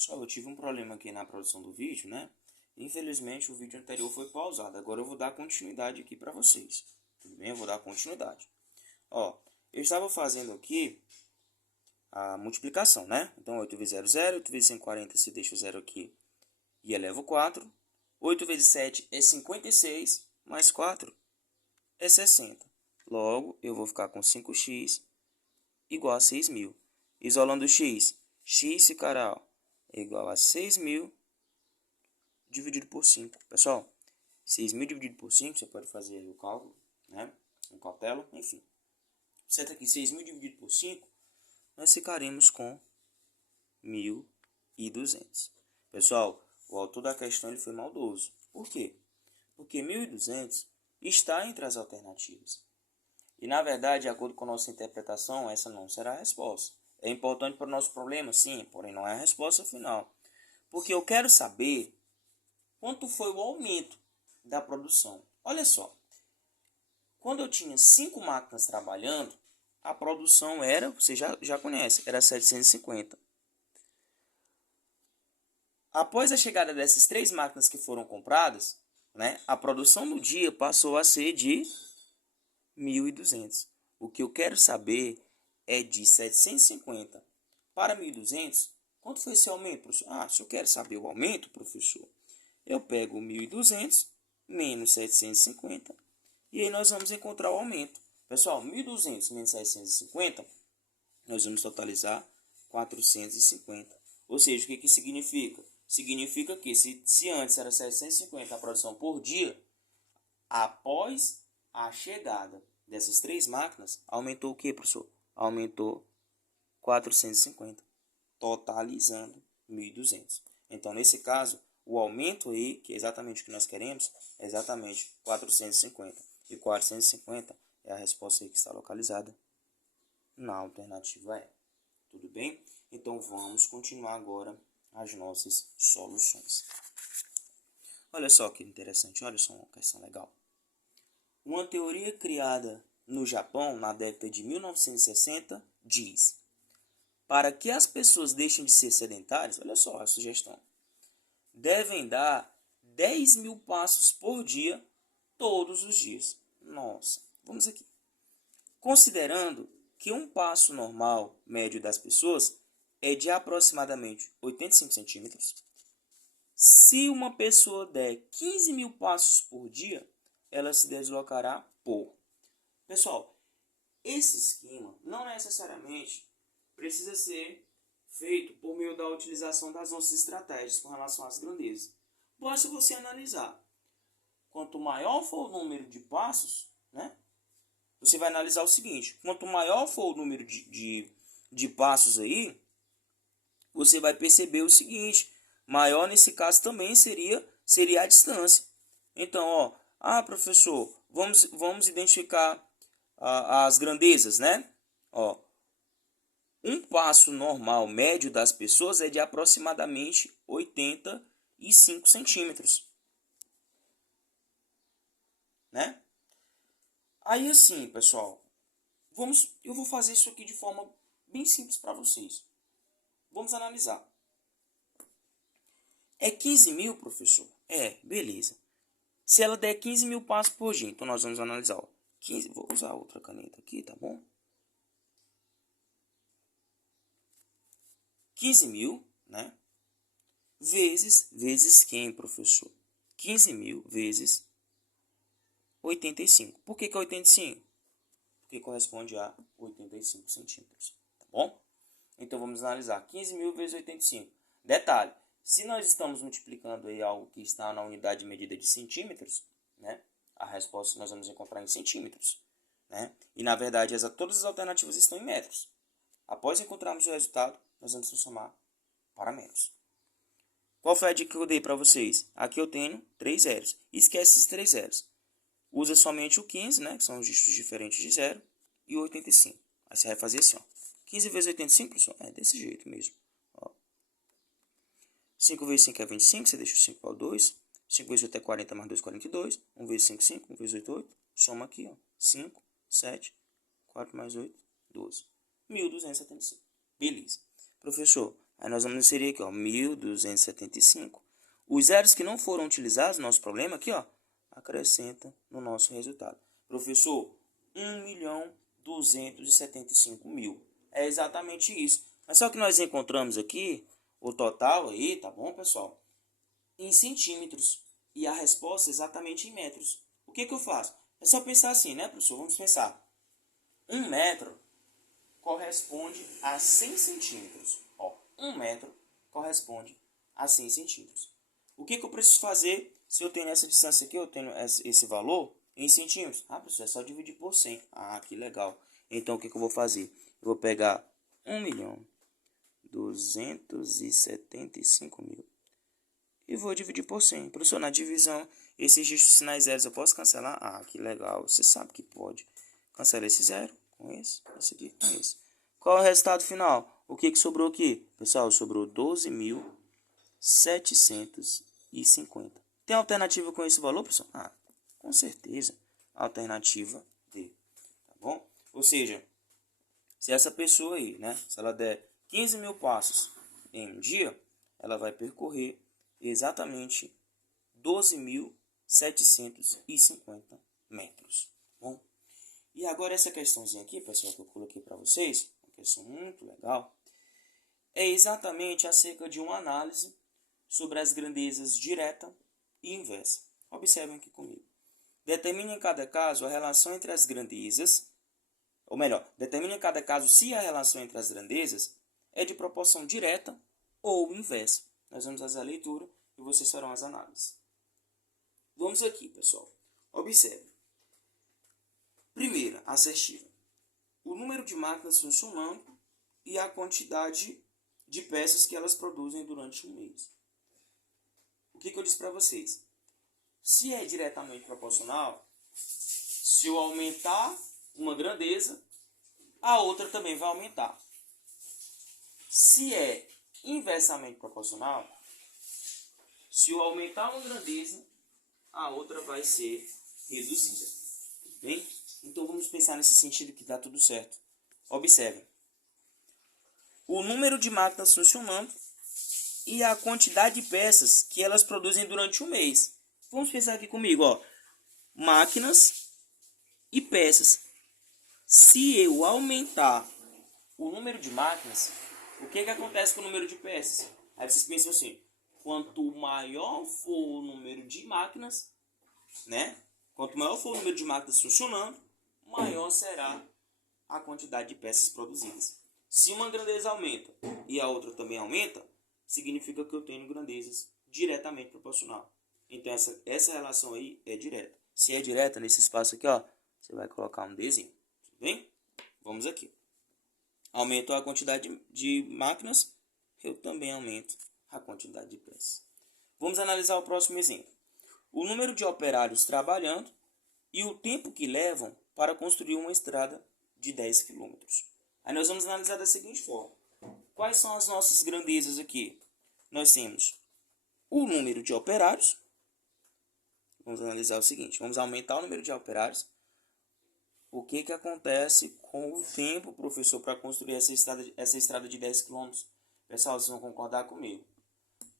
Pessoal, eu tive um problema aqui na produção do vídeo, né? Infelizmente o vídeo anterior foi pausado. Agora eu vou dar continuidade aqui para vocês. Tudo bem? Eu vou dar continuidade. Ó, eu estava fazendo aqui a multiplicação, né? Então 8 vezes 0, 0. 8 vezes 140, se deixa o 0 aqui e elevo 4. 8 vezes 7 é 56, mais 4 é 60. Logo, eu vou ficar com 5x igual a 6.000. Isolando o x, x ficará igual a 6.000 dividido por 5. Pessoal, 6.000 dividido por 5, você pode fazer o cálculo, né? Um cautelo, enfim. Certo aqui, 6.000 dividido por 5, nós ficaremos com 1.200. Pessoal, o autor da questão ele foi maldoso. Por quê? Porque 1.200 está entre as alternativas. E, na verdade, de acordo com a nossa interpretação, essa não será a resposta. É importante para o nosso problema, sim, porém não é a resposta final. Porque eu quero saber quanto foi o aumento da produção. Olha só, quando eu tinha 5 máquinas trabalhando, a produção era, você já conhece, era 750. Após a chegada dessas 3 máquinas que foram compradas, né, a produção no dia passou a ser de 1.200. O que eu quero saber é de 750 para 1.200, quanto foi esse aumento, professor? Se eu quero saber o aumento, professor, eu pego 1.200 menos 750 e aí nós vamos encontrar o aumento. Pessoal, 1.200 menos 750, nós vamos totalizar 450. Ou seja, o que significa? Significa que se antes era 750 a produção por dia, após a chegada dessas 3 máquinas, aumentou o que, professor? Aumentou 450, totalizando 1.200. Então, nesse caso, o aumento aí, que é exatamente o que nós queremos, é exatamente 450. E 450 é a resposta aí que está localizada na alternativa E. Tudo bem? Então, vamos continuar agora as nossas soluções. Olha só que interessante, olha só uma questão legal. Uma teoria criada no Japão na década de 1960 diz: para que as pessoas deixem de ser sedentárias, olha só a sugestão, devem dar 10.000 passos por dia, todos os dias. Nossa, vamos aqui. Considerando que um passo normal médio das pessoas é de aproximadamente 85 centímetros, se uma pessoa der 15.000 passos por dia, ela se deslocará por. Pessoal, esse esquema não necessariamente precisa ser feito por meio da utilização das nossas estratégias com relação às grandezas. Basta você analisar. Quanto maior for o número de passos, né? Você vai analisar o seguinte: quanto maior for o número de passos aí, você vai perceber o seguinte: maior nesse caso também seria a distância. Então, professor, vamos identificar as grandezas, né? Um passo normal médio das pessoas é de aproximadamente 85 centímetros, né? Aí assim, pessoal, eu vou fazer isso aqui de forma bem simples para vocês. Vamos analisar. É 15.000, professor? Beleza. Se ela der 15.000 passos por dia, então nós vamos analisar. 15, vou usar outra caneta aqui, tá bom? 15.000, né? Vezes quem, professor? 15.000 vezes 85. Por que 85? Porque corresponde a 85 centímetros, tá bom? Então vamos analisar 15.000 vezes 85. Detalhe, se nós estamos multiplicando aí algo que está na unidade de medida de centímetros, né? A resposta nós vamos encontrar em centímetros, né? E na verdade todas as alternativas estão em metros. Após encontrarmos o resultado, nós vamos transformar para metros. Qual foi a dica que eu dei para vocês? Aqui eu tenho 3 zeros. Esquece esses 3 zeros. Usa somente o 15, né? Que são os dígitos diferentes de 0. E o 85. Aí você vai fazer assim, 15 vezes 85, pessoal, é desse jeito mesmo. 5 vezes 5 é 25, você deixa o 5 para o 2. 5 vezes 8 é 40, mais 2, 42. 1 vezes 5, 5. 1 vezes 8, 8. Soma aqui, 5, 7, 4 mais 8, 12. 1.275. Beleza. Professor, Aí nós vamos inserir aqui, ó, 1.275. Os zeros que não foram utilizados no nosso problema aqui, ó, acrescenta no nosso resultado. Professor, 1.275.000. É exatamente isso. Mas só que nós encontramos aqui o total aí, tá bom, pessoal? Em centímetros. E a resposta é exatamente em metros. O que eu faço? É só pensar assim, né, professor? Vamos pensar. 1 metro corresponde a 100 centímetros. Ó, 1 metro corresponde a 100 centímetros. O que eu preciso fazer se eu tenho essa distância aqui, eu tenho esse valor em centímetros? Ah, professor, é só dividir por 100. Ah, que legal. Então, o que eu vou fazer? Eu vou pegar 1.275.000 e vou dividir por 100. Professor, na divisão, esses dígitos sinais zeros eu posso cancelar? Ah, que legal. Você sabe que pode. Cancela esse zero com esse aqui com esse. Qual é o resultado final? O que sobrou aqui? Pessoal, sobrou 12.750. Tem alternativa com esse valor, professor? Ah, com certeza. Alternativa D. Tá bom? Ou seja, se essa pessoa aí, né, se ela der 15 mil passos em um dia, ela vai percorrer exatamente 12.750 metros. Bom? E agora essa questãozinha aqui, pessoal, que eu coloquei para vocês, uma questão muito legal, é exatamente acerca de uma análise sobre as grandezas direta e inversa. Observem aqui comigo. Determine em cada caso a relação entre as grandezas, ou melhor, determine em cada caso se a relação entre as grandezas é de proporção direta ou inversa. Nós vamos fazer a leitura e vocês farão as análises. Vamos aqui, pessoal. Observe. Primeira, assertiva. O número de máquinas funcionando e a quantidade de peças que elas produzem durante um mês. O que eu disse para vocês? Se é diretamente proporcional, se eu aumentar uma grandeza, a outra também vai aumentar. Se é inversamente proporcional, se eu aumentar uma grandeza, a outra vai ser reduzida. Bem? Então vamos pensar nesse sentido que dá tudo certo. Observem. O número de máquinas funcionando e a quantidade de peças que elas produzem durante um mês. Vamos pensar aqui comigo, ó. Máquinas e peças. Se eu aumentar o número de máquinas, o que acontece com o número de peças? Aí vocês pensam assim, quanto maior for o número de máquinas, né? Quanto maior for o número de máquinas funcionando, maior será a quantidade de peças produzidas. Se uma grandeza aumenta e a outra também aumenta, significa que eu tenho grandezas diretamente proporcional. Então essa relação aí é direta. Se é direta, nesse espaço aqui, ó, você vai colocar um Dzinho. Tudo bem? Vamos aqui. Aumentou a quantidade de máquinas, eu também aumento a quantidade de peças. Vamos analisar o próximo exemplo. O número de operários trabalhando e o tempo que levam para construir uma estrada de 10 km. Aí nós vamos analisar da seguinte forma. Quais são as nossas grandezas aqui? Nós temos o número de operários. Vamos analisar o seguinte. Vamos aumentar o número de operários. O que acontece com o tempo, professor, para construir essa estrada de 10 km? Pessoal, vocês vão concordar comigo.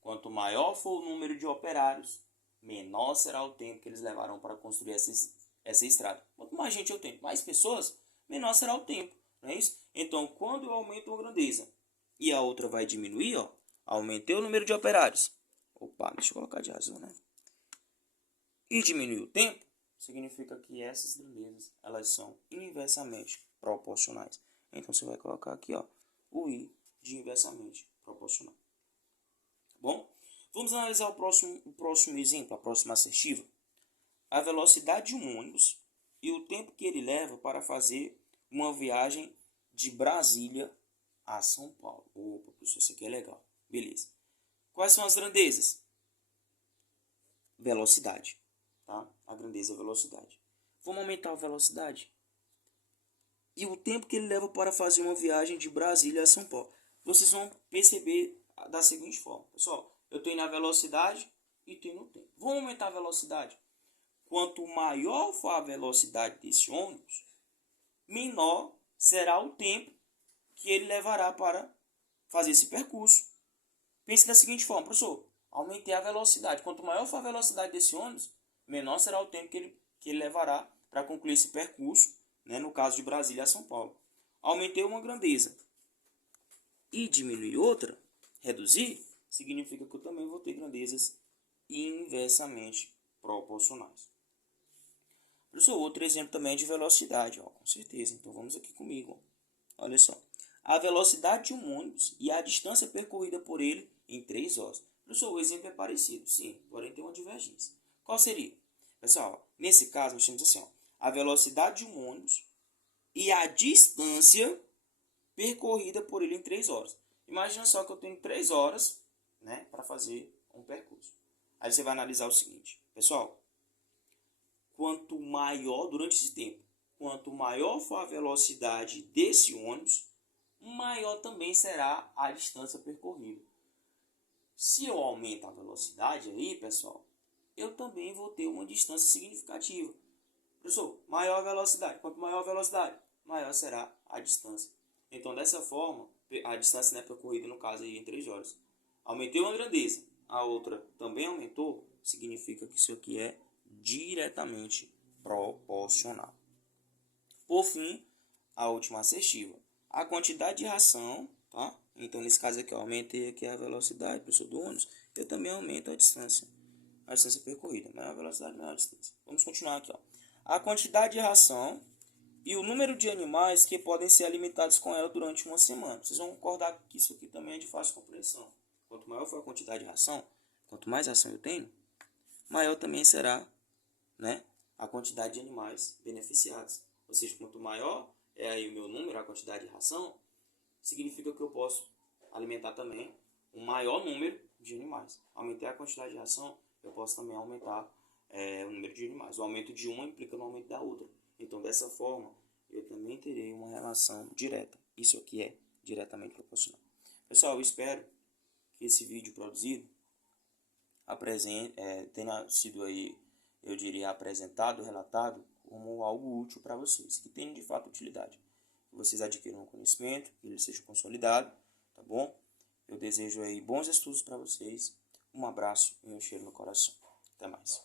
Quanto maior for o número de operários, menor será o tempo que eles levarão para construir essa estrada. Quanto mais gente eu tenho, mais pessoas, menor será o tempo. Não é isso? Então, quando eu aumento uma grandeza e a outra vai diminuir, ó, aumentei o número de operários. Opa, deixa eu colocar de azul, né? E diminuir o tempo, significa que essas grandezas, elas são inversamente proporcionais. Então, você vai colocar aqui, ó, o I de inversamente proporcional. Tá bom? Vamos analisar o próximo exemplo, a próxima assertiva. A velocidade de um ônibus e o tempo que ele leva para fazer uma viagem de Brasília a São Paulo. Opa, professor, isso aqui é legal. Beleza. Quais são as grandezas? Velocidade. Tá? A grandeza é a velocidade. Vamos aumentar a velocidade. E o tempo que ele leva para fazer uma viagem de Brasília a São Paulo. Vocês vão perceber da seguinte forma. Pessoal, eu tenho na velocidade e tenho no tempo. Vamos aumentar a velocidade. Quanto maior for a velocidade desse ônibus, menor será o tempo que ele levará para fazer esse percurso. Pense da seguinte forma, professor, aumentei a velocidade. Quanto maior for a velocidade desse ônibus, menor será o tempo que ele levará para concluir esse percurso, né, no caso de Brasília a São Paulo. Aumentei uma grandeza e diminuir outra, reduzir, significa que eu também vou ter grandezas inversamente proporcionais. Professor, outro exemplo também é de velocidade, ó, com certeza. Então vamos aqui comigo. Ó. Olha só. A velocidade de um ônibus e a distância percorrida por ele em 3 horas. Professor, o exemplo é parecido, sim, porém tem uma divergência. Qual seria? Pessoal, nesse caso nós temos assim, ó, a velocidade de um ônibus e a distância percorrida por ele em 3 horas. Imagina só que eu tenho 3 horas, né, para fazer um percurso. Aí você vai analisar o seguinte, pessoal, quanto maior, durante esse tempo, quanto maior for a velocidade desse ônibus, maior também será a distância percorrida. Se eu aumento a velocidade aí, pessoal, eu também vou ter uma distância significativa. Professor, maior a velocidade. Quanto maior a velocidade, maior será a distância. Então, dessa forma, a distância, né, percorrida, no caso, aí, em 3 horas. Aumentei uma grandeza, a outra também aumentou, significa que isso aqui é diretamente proporcional. Por fim, a última assertiva. A quantidade de ração, tá? Então, nesse caso aqui, eu aumentei aqui a velocidade, professor, do ônibus, eu também aumento a distância percorrida. Maior velocidade, maior distância. Vamos continuar aqui, ó. A quantidade de ração e o número de animais que podem ser alimentados com ela durante uma semana. Vocês vão concordar que isso aqui também é de fácil compreensão. Quanto maior for a quantidade de ração, quanto mais ração eu tenho, maior também será, né, a quantidade de animais beneficiados. Ou seja, quanto maior é aí o meu número, a quantidade de ração, significa que eu posso alimentar também um maior número de animais. Aumentei a quantidade de ração, eu posso também aumentar o número de animais. O aumento de uma implica no aumento da outra. Então, dessa forma, eu também terei uma relação direta. Isso aqui é diretamente proporcional. Pessoal, eu espero que esse vídeo produzido tenha sido aí, eu diria, apresentado, relatado como algo útil para vocês, que tenha de fato utilidade. Que vocês adquiram um conhecimento, que ele seja consolidado, tá bom? Eu desejo aí bons estudos para vocês. Um abraço e um cheiro no coração. Até mais.